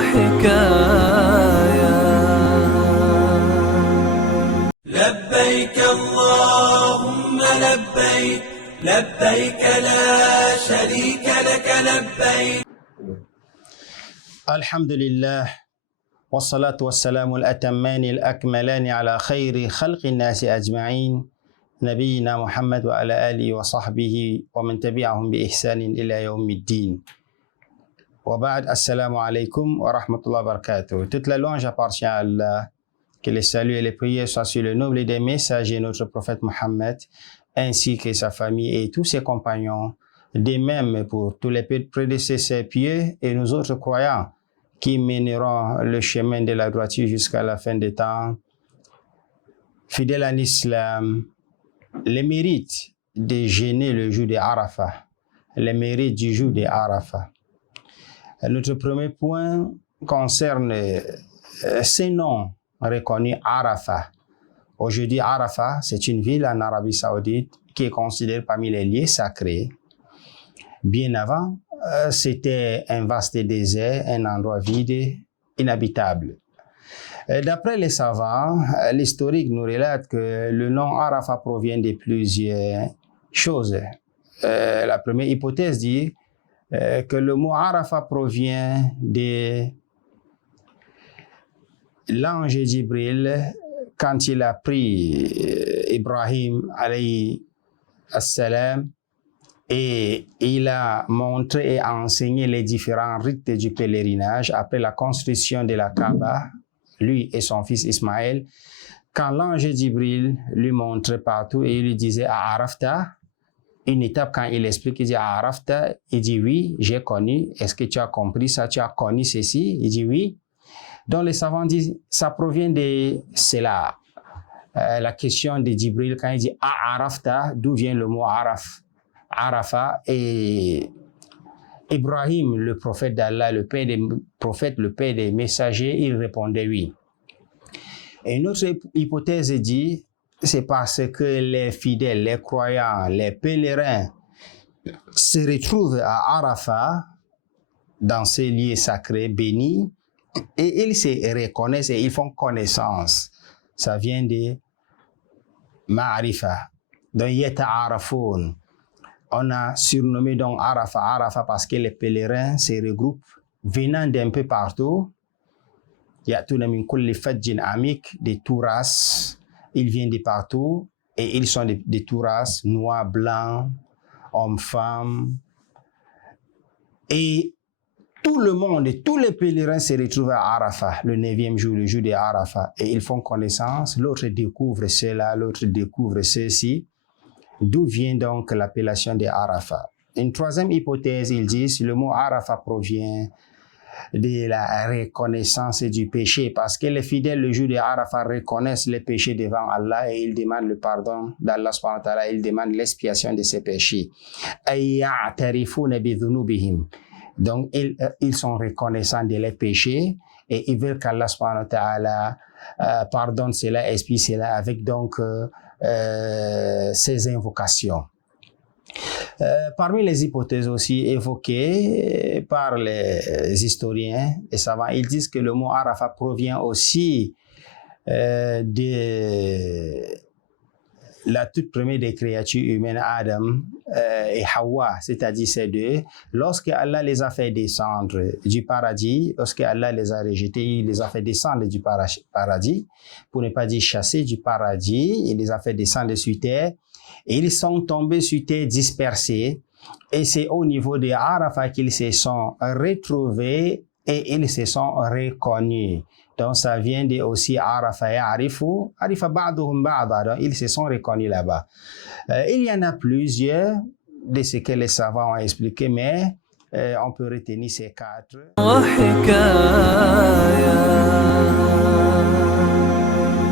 وحكاية. لبيك اللهم لبيك، لبيك لا شريك لك لبيك. الحمد لله والصلاة والسلام الأتمان الأكملان على خير خلق الناس أجمعين نبينا محمد وعلى آله وصحبه ومن تبعهم بإحسان إلى يوم الدين. وبعد السلام عليكم ورحمة الله وبركاته. Toute la louange appartient à Allah. Que les saluts et les prières soient sur le noble des messagers, notre prophète Mohammed, ainsi que sa famille et tous ses compagnons. De même pour tous les prédécesseurs pieux et nous autres croyants qui mèneront le chemin de la droiture jusqu'à la fin des temps. Fidèles à l'islam, les mérites de jeûner le jour de Arafat, les mérites du jour de Arafat. Notre premier point concerne ces noms reconnus Arafat. Aujourd'hui, Arafat, c'est une ville en Arabie Saoudite qui est considérée parmi les lieux sacrés. Bien avant, c'était un vaste désert, un endroit vide, inhabitable. D'après les savants, l'historique nous relate que le nom Arafat provient de plusieurs choses. La première hypothèse dit que le mot Arafat provient de l'ange Jibril quand il a pris Ibrahim alayhi assalam et il a montré et enseigné les différents rites du pèlerinage après la construction de la Kaaba, lui et son fils Ismaël, quand l'ange Jibril lui montrait partout et il lui disait à Arafta, une étape quand il explique, il dit à Arafta, il dit oui, j'ai connu, est-ce que tu as compris ça, tu as connu ceci? Il dit oui. Donc les savants disent, ça provient de cela. La question de Jibril quand il dit à Arafta, d'où vient le mot Arafat, et Ibrahim, le prophète d'Allah, le père des prophètes, le père des messagers, il répondait oui. Et une autre hypothèse dit, c'est parce que les fidèles, les croyants, les pèlerins se retrouvent à Arafat, dans ces lieux sacrés bénis, et ils se reconnaissent et ils font connaissance. Ça vient de Ma'arifa, donc Yata'arafoun. On a surnommé donc Arafat parce que les pèlerins se regroupent venant d'un peu partout. Ya'tuna min kulli fajjin amik, des tout races. Ils viennent de partout et ils sont de tout races, noirs, blancs, hommes, femmes. Et tout le monde, tous les pèlerins se retrouvent à Arafat, le 9e jour, le jour de Arafat. Et ils font connaissance, l'autre découvre cela, l'autre découvre ceci. D'où vient donc l'appellation de Arafat? Une troisième hypothèse, ils disent, le mot Arafat provient de la reconnaissance du péché, parce que les fidèles, le jour de Arafat, reconnaissent les péchés devant Allah et ils demandent le pardon d'Allah subhanahu wa ta'ala, ils demandent l'expiation de ces péchés. Donc, ils sont reconnaissants de leurs péchés et ils veulent qu'Allah subhanahu wa ta'ala pardonne cela, expie cela avec donc ces invocations. Parmi les hypothèses aussi évoquées par les historiens et savants, ils disent que le mot Arafat provient aussi de la toute première des créatures humaines, Adam et Hawa, c'est-à-dire ces deux. Lorsque Allah les a fait descendre du paradis, lorsque Allah les a rejetés, il les a fait descendre du paradis, pour ne pas dire chasser du paradis, il les a fait descendre sur terre, et ils sont tombés sur terre dispersés, et c'est au niveau de Arafat qu'ils se sont retrouvés et ils se sont reconnus. Donc ça vient de aussi Arafat et Arifa ba'duhum ba'da, donc ils se sont reconnus là-bas. Il y en a plusieurs de ce que les savants ont expliqué, mais on peut retenir ces quatre.